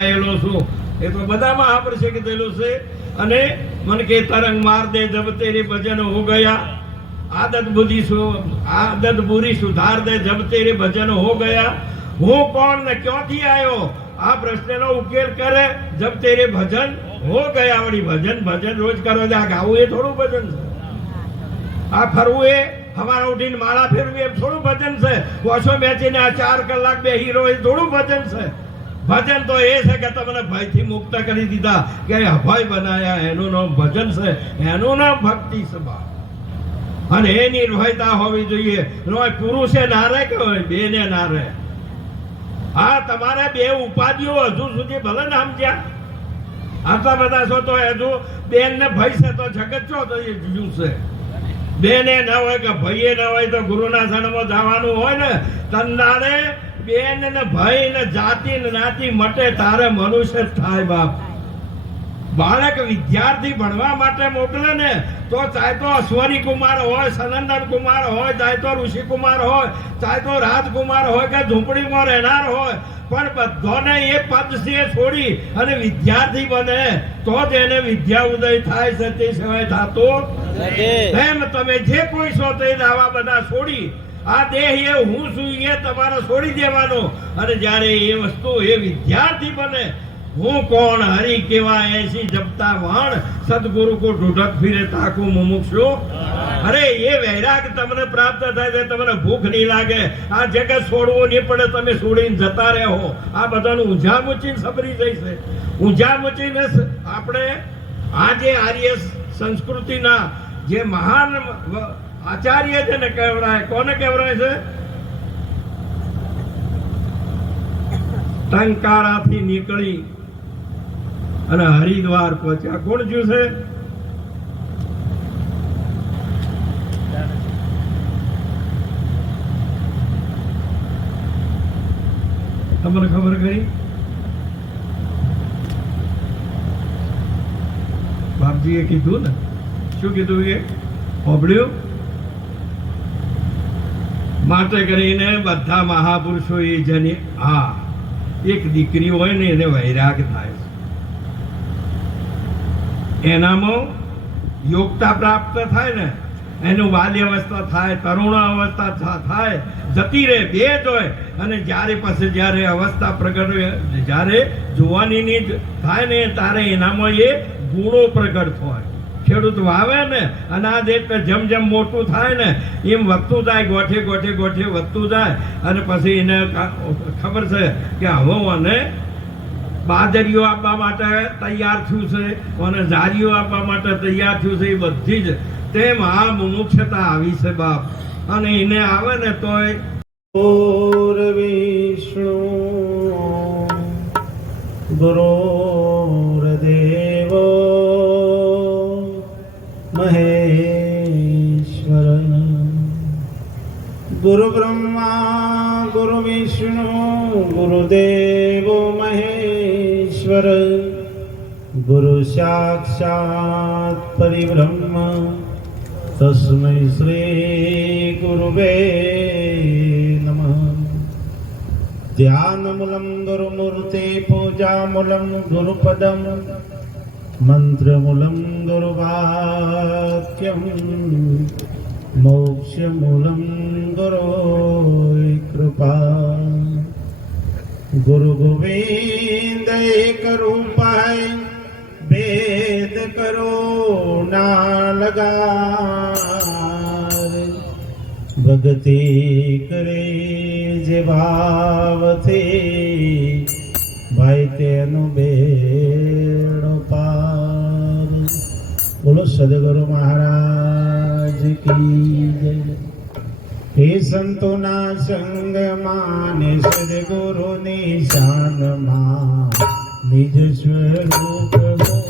આયેલો છું. એ તો બધામાં આપણે કીધેલું છે. અને મન કે, તરંગ માર દે જબ તેરે ભજન હો ગયા. આદત બુદ્ધિ સુ આદત બુરી સુધાર દે જબ તેરે ભજન હો ગયા. હું કોણ ને ક્યાંથી આવ્યો આ પ્રશ્નનો ઉકેલ કરે, જબ તેરે ભજન હો ગયા. વળી ભજન ભજન રોજ કરો આ ગાવું એ થોડું ભજન છે. આ ફરવું એ, હવારે ઉઠીને માળા ફેરવી એ થોડું ભજન છે. ઓછો બેસીને આ ચાર કલાક બે હીરો એ થોડું ભજન છે. ભજન તો એ છે કે તમને ભયથી મુક્ત કરી દીધા કે અભય બનાયા, એનું નામ ભજન છે, એનું નામ ભક્તિ સભા. અને એ નિર્ભયતા હોવી જોઈએ. પુરુષે ના રહે કે બેને ના રહે હા તમારે બે ઉપાધિઓ હજુ સુધી ભલે ને સમજ્યા. આટલા બધા છો તો હજુ બેન ને ભય છે તો જગત છો તો એ જુદું છે? બેને ના હોય કે ભાઈએ ના હોય તો ગુરુના શરણમાં જવાનું હોય ને? તન્નારે બેન ને ભાઈ ને જાતિ ને નાતી મટે તારે મનુષ્ય થાય બાપ. બાળક વિદ્યાર્થી ભણવા માટે મોકલે ને તો ચાહે તો અશ્વરી કુમાર હોય સનંદન કુમાર હોય ચાહે તો ઋષિ કુમાર હોય ચાહે તો રાજકુમાર હોય કે ઝૂંપડીમાં રહેનાર હોય પણ બધાને એ પદ છે છોડી અને વિદ્યાર્થી બને તો જ એને વિદ્યા ઉદય થાય છે તે સિવાય થતો એમ તમે જે કોઈ છો તે દાવા બધા છોડી આ દેહ એ હું છું એ તમારે છોડી દેવાનો. અને જ્યારે એ વસ્તુ એ વિદ્યાર્થી બને, હું કોણ? હરી કેવા એસી જપતા વાણ? સદગુરુ કો ઢૂઢક ફિરે તાકુ મુમુક્ષુ. અરે, એ વૈરાગ તમને પ્રાપ્ત થાય છે, તમને ભૂખ નહીં લાગે. આ જગત છોડવું નહીં પડે, તમે છોડીને જતા રહો. આ બધાનું ઊંઝા મૂચીને સબરી જઈશે ઊંઝા મૂચીને આપણે આ જે આર્ય સંસ્કૃતિના જે મહાન આચાર્ય છે ને કહેવડાય કોને કહેવડાય છે? ટંકારાથી નીકળી અને હરિદ્વાર પહોંચ્યા. કોણ જ્યુ છે? તમને ખબર કરી બાપજીએ કીધું ને. શું કીધું એ? હોબળ્યું માટે કરીને બધા મહાપુરુષો એ જેની આ એક દીકરી હોય ને એને વૈરાગ થાય એનામાં યોગતા પ્રાપ્ત થાય ને, એનું બાલ્ય અવસ્થા થાય તરુણ અવસ્થા થાય, જતી રહે બે જ હોય, અને જ્યારે પછી જ્યારે અવસ્થા પ્રગટ જ્યારે જુવાનીની થાય ને, ત્યારે એનામાં એ ગુણો પ્રગટ થાય. ખેડૂત વાવે ને અને આ દેશ જેમ જેમ મોટું થાય ને, એમ વધતું જાય, ગોઠે ગોઠે ગોઠે વધતું જાય. અને પછી એને ખબર છે કે હવે મને બાજરીઓ આપવા માટે તૈયાર થયું છે અને ઝારીઓ આપવા માટે તૈયાર થયું છે, એ બધી જ. તેમ આ મુમુક્ષતા આવી છે બાપ. અને એને આવે ને તોય વિષ્ણુ, ગુરો गुरुविष्णु गुरुदेव महेश्वर गुरु साक्षात् परिब्रह्म तस्मै श्री गुरुवे नमः ध्यानमूलं गुरुमूर्ते पूजामूलं गुरुपदं मन्त्रमूलं गुरुवाक्यं મોક્ષમૂલમ ગુરો કૃપા ગુરુ ગોવિંદ એક રૂપાય ભેદ કરો ના લગાર ભગતિ કરે જે ભાવથી ભાઈ તેનું બેડો પાર બોલો સદગુરુ મહારાજ કી જય હે સંતોના સંગમાં ને સદગુરુની શાનમાં નિજ સ્વરૂપ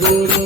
ಗುರು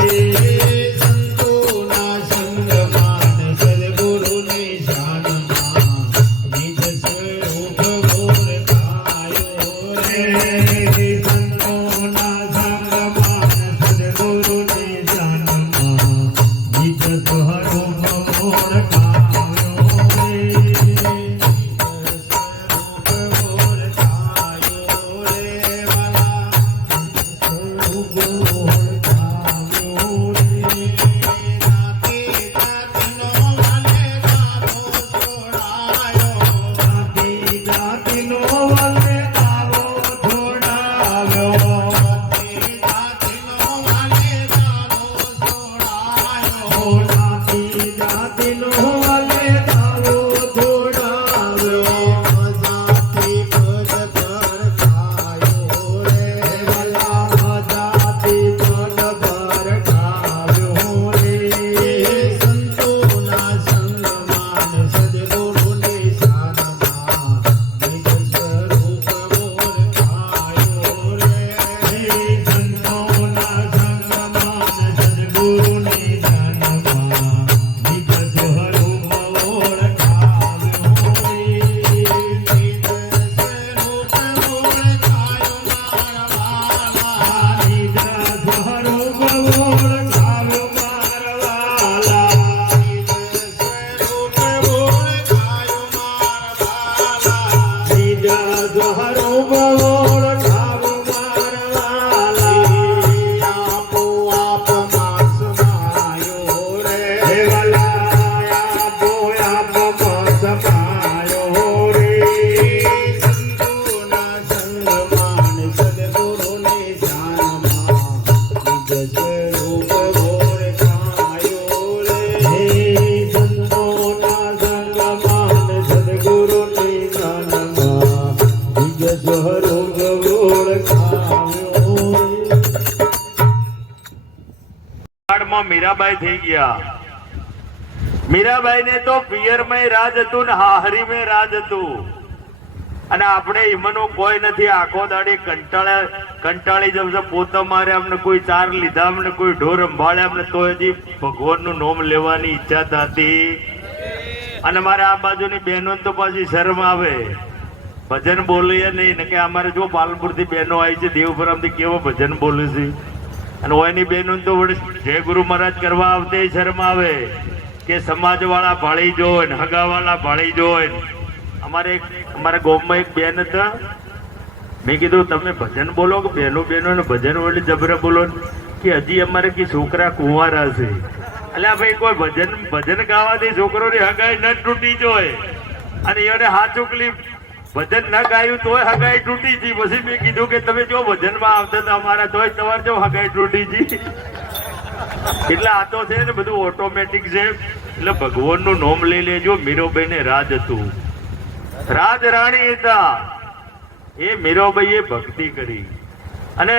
Yeah. સંતોના સ્વરૂપ મીરાબાઈ થઈ ગયા. મીરાબાઈ ને તો પિયરમય રાજ હતું ને હાહરીમય રાજ હતું. અને આપણે એમાંનું કોઈ નથી, આખો દાડી કંટાળે, કંટાળી જશે પોતા મારે અમને કોઈ ચાર લીધા, અમને કોઈ ઢોર સંભાળે અમને તો હજી ભગવાનનું નામ લેવાની ઈચ્છા થતી. અને મારે આ બાજુની બહેનો તો પાછી શરમ આવે. ભજન બોલીએ નહીં. ને કે અમારે જો પાલનપુરથી બહેનો આવી છે, દેવપુરમથી કેવો ભજન બોલે છે? અને ઓયની બહેનો તો જય ગુરુ મહારાજ કરવા આવતે શરમ આવે કે સમાજ વાળા ભાળી જોય ને હગા વાળા ભાળી જોય ને. અમારે એક, અમારા ગામમાં એક બેન હતા. મેં કીધું, તમે ભજન બોલો કે બહેનો બહેનો ને ભજન વળી જબરે બોલો કે હજી અમારે કે છોકરા કુંવારા છે. એટલે ભાઈ કોઈ ભજન ભજન ગાવાથી છોકરોની હગાઈ ન તૂટી જોય અને એને હાથ ઉકલી ભજન ન ગાયું તોય હગાઈ તૂટી જી પછી મેં કીધું કે તમે જો ભજનમાં આવતા હતા અમારા, તોય તમારે જો હગાઈ તૂટી જી એટલે આ તો છે ને બધું ઓટોમેટિક છે. એટલે ભગવાનનું નામ લઈ લેજો, મીરોબાઈને રાજ હતું. રાજ રાણી હતા. એ મીરાબાઈએ ભક્તિ કરી. અને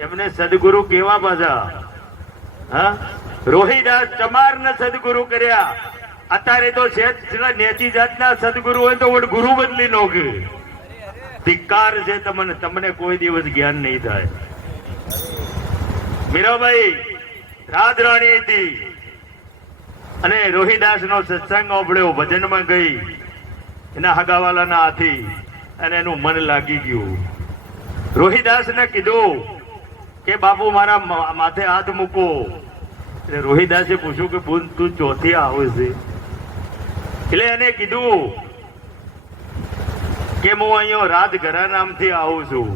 એમને સદગુરુ કેવા પાછા, હા? રોહિદાસ ચમાર ને સદગુરુ કર્યા. અત્યારે તો છે પેલા નેતી જાતના સદગુરુ હોય તો ગુરુ બદલી નોકે ધિક્કાર છે તમને તમને કોઈ દિવસ જ્ઞાન નહીં થાય. મીરાબાઈ, રાજરાણી હતી. અને રોહિદાસ નો સત્સંગ ઓપડ્યો ભજનમાં ગઈ. એના હગાવાલાના હાથી અને એનું મન લાગી ગયું. રોહિદાસ ને કીધું કે, બાપુ, મારા માથે હાથ મૂકો. એટલે રોહિદાસે પૂછ્યું કે, બુન, તું ચોથી આવે છે? એટલે એને કીધું કે હું અહીંયા રાજઘરા નામથી આવું છું.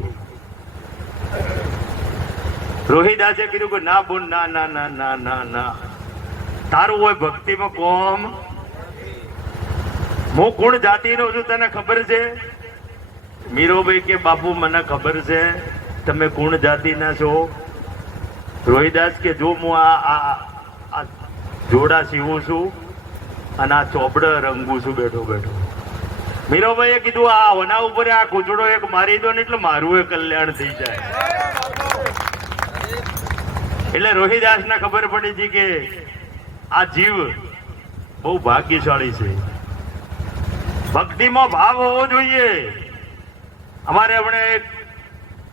રોહિદાસે કીધું કે ના બોલ ના ના ના ના ના ના. તારું હોય ભક્તિમાં કોમ. હું કોણ જાતિનો છું, તને ખબર છે? મીરોભાઈ કે, બાપુ, મને ખબર છે, તમે કોણ જાતિના છો. રોહિદાસ કે, જો હું આ જોડા સીવું છું અને આ ચોપડે રંગું છું, બેઠો બેઠો. મીરોભાઈએ કીધું, આ હોના ઉપર આ કૂચડો એક મારી દો ને એટલે મારું એ કલ્યાણ થઈ જાય. એટલે રોહિદાસ ને ખબર પડી હતી કે આ જીવ બહુ ભાગ્યશાળી છે. ભક્તિમાં ભાવ હોવો જોઈએ. અમારે હમણે એક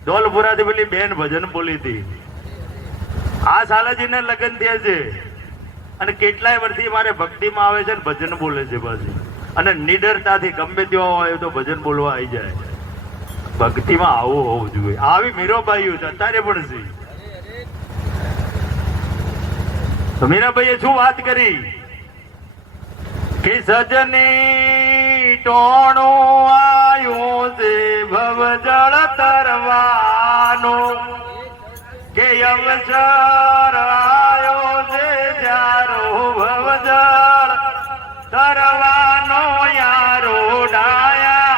ડોલપુરાથી પેલી બેન ભજન બોલી હતી. આ સાલાજીને લગ્ન થયા છે. અને કેટલાય વર્ષથી મારે ભક્તિમાં આવે છે ને ભજન બોલે છે પાછી. અને નિડરતાથી ગમે તેવા હોય તો ભજન બોલવા આવી જાય. ભક્તિમાં આવું હોવું જોઈએ. આવી મીરોભાઈ અત્યારે પણ છે. તો શું વાત કરી? કે સજની ટોણું આયું છે ભવજળ તરવાનો. કે અવસર ભવજળ તરવાનો યારો ડાયા.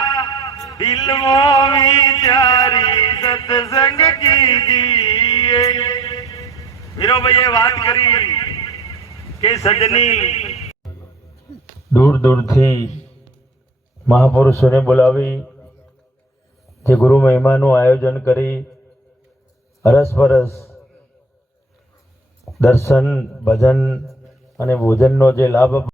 દિલમો વિચારી સત્સંગ કીધીએ. વીરોભાઈએ વાત કરી કે સજની દૂર દૂરથી મહાપુરુષોને બોલાવી, જે ગુરુ મહિમાનું આયોજન કરી અરસપરસ દર્શન, ભજન અને ભોજનનો જે લાભ